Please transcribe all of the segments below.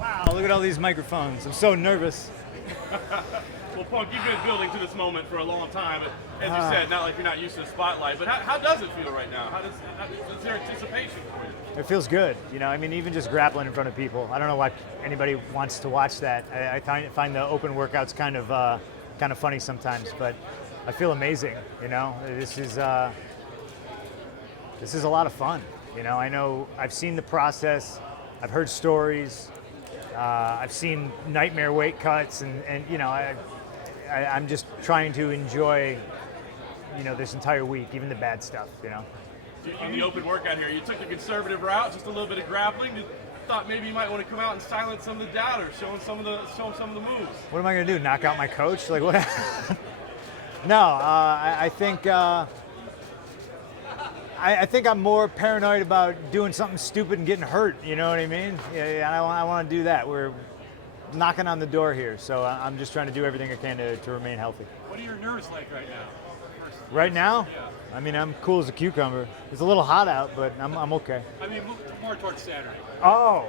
Wow, look at all these microphones. I'm so nervous. Well, Punk, you've been building to this moment for a long time. As you said, not like you're not used to the spotlight, but how does it feel right now? Is there anticipation for you? It feels good. I mean, even just grappling in front of people. I don't know why anybody wants to watch that. I find the open workouts kind of funny sometimes, but I feel amazing. This is a lot of fun. I know I've seen the process. I've heard stories. I've seen nightmare weight cuts, and I'm just trying to enjoy, this entire week, even the bad stuff. In the open workout here, you took the conservative route, just a little bit of grappling. You thought maybe you might want to come out and silence some of the doubters, show them some of the moves. What am I going to do? Knock out my coach? Like what? No, I think. I think I'm more paranoid about doing something stupid and getting hurt. You know what I mean? Yeah, I want to do that. We're knocking on the door here, so I'm just trying to do everything I can to remain healthy. What are your nerves like right now? Right now? Yeah. I mean, I'm cool as a cucumber. It's a little hot out, but I'm okay. I mean, more towards Saturday. Oh!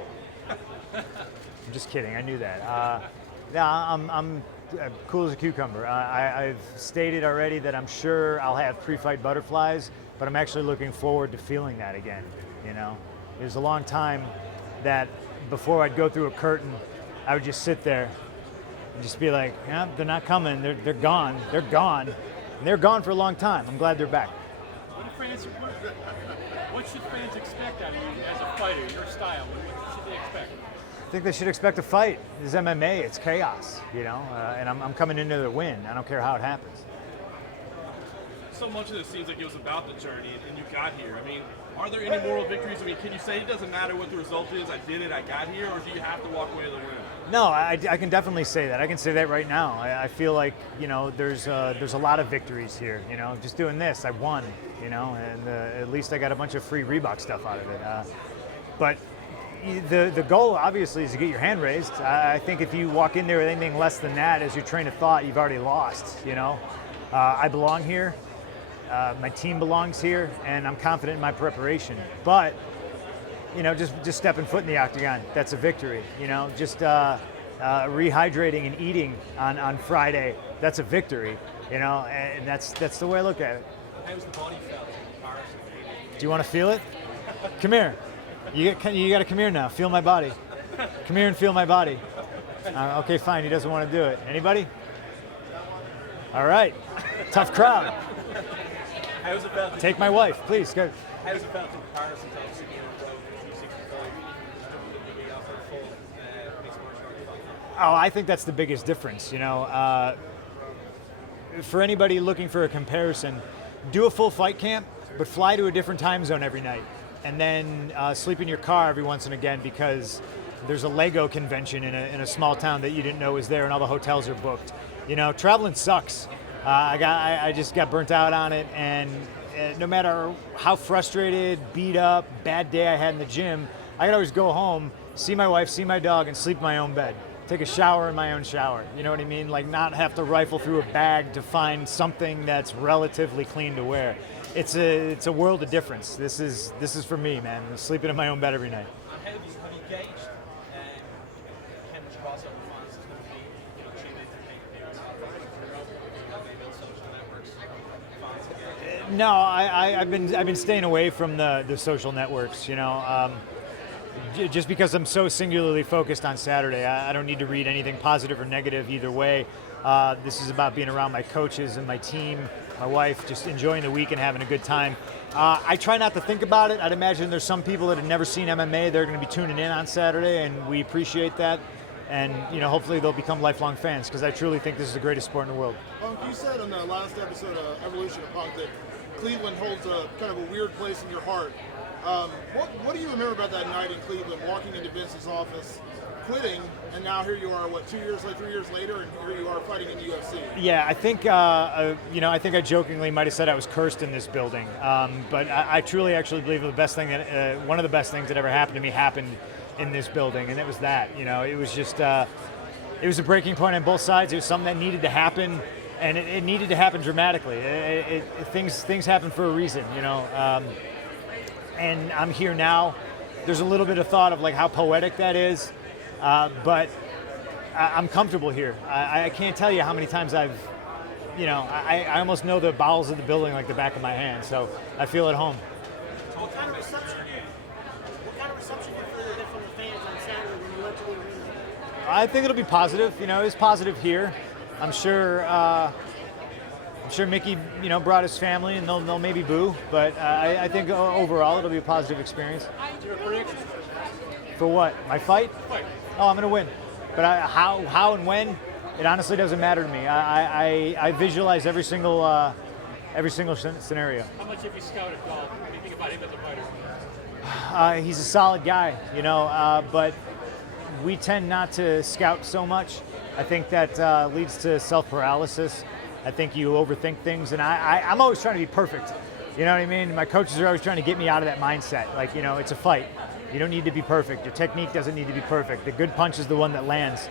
I'm just kidding. I knew that. Yeah, I'm cool as a cucumber. I've stated already that I'm sure I'll have pre-fight butterflies, but I'm actually looking forward to feeling that again. It was a long time that before I'd go through a curtain, I would just sit there and just be like, yeah, they're not coming. They're gone. They're gone. And they're gone for a long time. I'm glad they're back. What should fans expect out of you as a fighter, your style? What should they expect? I think they should expect a fight. This is MMA. It's chaos, and I'm coming into the win. I don't care how it happens. So much of this seems like it was about the journey, and you got here. I mean, are there any moral victories? I mean, can you say it doesn't matter what the result is, I did it, I got here, or do you have to walk away with a win? No, I can definitely say that. I can say that right now. I feel like, there's a lot of victories here. Just doing this, I won, and at least I got a bunch of free Reebok stuff out of it. But the goal, obviously, is to get your hand raised. I think if you walk in there with anything less than that as your train of thought, you've already lost, I belong here. My team belongs here, and I'm confident in my preparation. But, just stepping foot in the octagon, that's a victory. Just rehydrating and eating on Friday, that's a victory. And that's the way I look at it. How's the body felt? Do you want to feel it? Come here. You got to come here now. Feel my body. Come here and feel my body. Okay, fine. He doesn't want to do it. Anybody? All right. Tough crowd. How's it felt? Take my wife, please. Go. How's it felt in comparison to obviously being on the road for 265 really offer full mixed martial arts fight? Oh, I think that's the biggest difference. For anybody looking for a comparison, do a full fight camp, but fly to a different time zone every night, and then sleep in your car every once and again because there's a Lego convention in a small town that you didn't know was there, and all the hotels are booked. Traveling sucks. I just got burnt out on it, and no matter how frustrated, beat up, bad day I had in the gym, I could always go home, see my wife, see my dog, and sleep in my own bed. Take a shower in my own shower. You know what I mean? Like not have to rifle through a bag to find something that's relatively clean to wear. It's a world of difference. This is for me, man. Sleeping in my own bed every night. Have you gauged how much crossover funds is going to be achieving social networks, No, I've been staying away from the social networks. Just because I'm so singularly focused on Saturday. I don't need to read anything positive or negative either way. This is about being around my coaches and my team, my wife, just enjoying the week and having a good time. I try not to think about it. I'd imagine there's some people that have never seen MMA. They're going to be tuning in on Saturday, and we appreciate that. And hopefully they'll become lifelong fans because I truly think this is the greatest sport in the world. Punk, you said on the last episode of Evolution of Punk that Cleveland holds a kind of a weird place in your heart. What do you remember about that night in Cleveland, walking into Vince's office, quitting, and now here you are, 3 years later, and here you are fighting in the UFC? Yeah, I think I think I jokingly might have said I was cursed in this building, but I truly actually believe the best thing that one of the best things that ever happened to me happened in this building, and it was that. It was just it was a breaking point on both sides. It was something that needed to happen, and it needed to happen dramatically. Things happen for a reason, and I'm here now. There's a little bit of thought of like how poetic that is. But I'm comfortable here. I can't tell you how many times I almost know the bowels of the building like the back of my hand, so I feel at home. What kind of reception do you feel you get from the fans on Saturday when you went to the arena? I think it'll be positive. It was positive here. I'm sure Mickey, brought his family, and they'll maybe boo, but I think overall it'll be a positive experience. For what? My fight? Oh, I'm gonna win. But how and when? It honestly doesn't matter to me. I visualize every single scenario. How much have you scouted Gall? What do you think about him as a fighter? He's a solid guy, but we tend not to scout so much. I think that leads to self-paralysis. I think you overthink things, and I'm always trying to be perfect. You know what I mean? My coaches are always trying to get me out of that mindset. Like, it's a fight. You don't need to be perfect. Your technique doesn't need to be perfect. The good punch is the one that lands.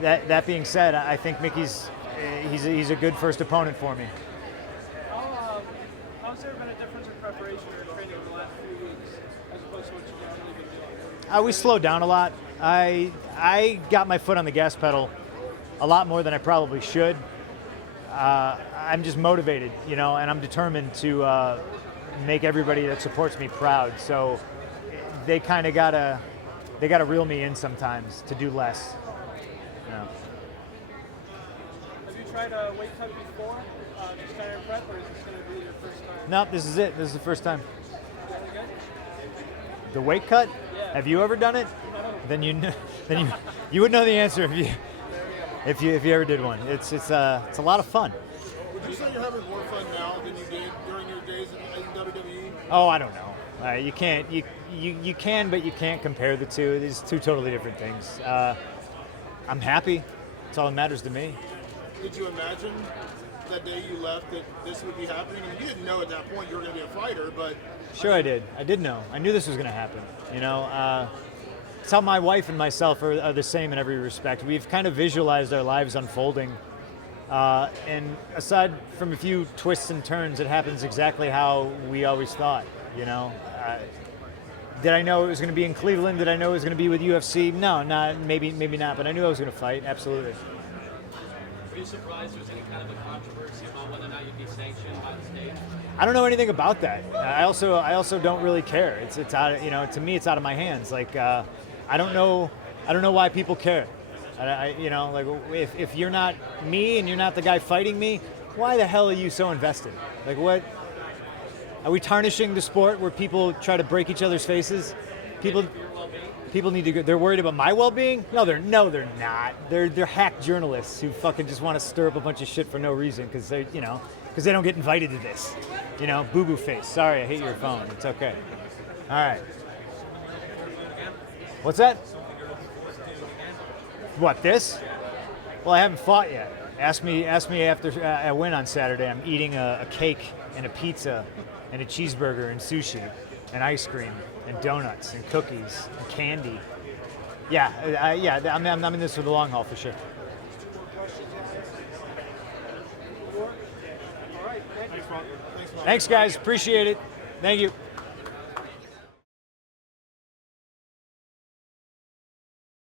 That being said, I think Mickey's he's a good first opponent for me. How's there been a difference in preparation or training over the last few weeks as opposed to what you normally been doing? We slowed down a lot. I got my foot on the gas pedal a lot more than I probably should. I'm just motivated, and I'm determined to make everybody that supports me proud. So they kind of gotta reel me in sometimes to do less. Have you tried a weight cut before, just kind of prep, or is this going to be your first time? No, this is it. This is the first time. The weight cut? Yeah. Have you ever done it? No. Then you would know the answer if you ever did one. It's a lot of fun. Would you say you're having more fun now than you did during your days in WWE? Oh, I don't know. You can't. You can, but you can't compare the two. These two totally different things. I'm happy. That's all that matters to me. Did you imagine that day you left that this would be happening? I mean, you didn't know at that point you were going to be a fighter, but Sure, I did. I did know. I knew this was going to happen. It's how my wife and myself are the same in every respect. We've kind of visualized our lives unfolding. And aside from a few twists and turns, it happens exactly how we always thought, Did I know it was going to be in Cleveland? Did I know it was going to be with UFC? No, maybe not, but I knew I was going to fight, absolutely. Were you surprised there was any kind of a controversy about whether or not you'd be sanctioned by the state? I don't know anything about that. I also don't really care. It's out to me it's out of my hands. Like I don't know why people care. If you're not me and you're not the guy fighting me, why the hell are you so invested? Like what? Are we tarnishing the sport where people try to break each other's faces? People need to go. They're worried about my well-being? No, they're not. They're hack journalists who fucking just want to stir up a bunch of shit for no reason because they don't get invited to this. Boo-boo face. Sorry, I hate your phone. It's okay. All right. What's that? What, this? Well, I haven't fought yet. Ask me after I win on Saturday. I'm eating a cake and a pizza and a cheeseburger and sushi and ice cream and donuts and cookies and candy. Yeah, I'm in this for the long haul for sure. Thanks, guys. Appreciate it. Thank you.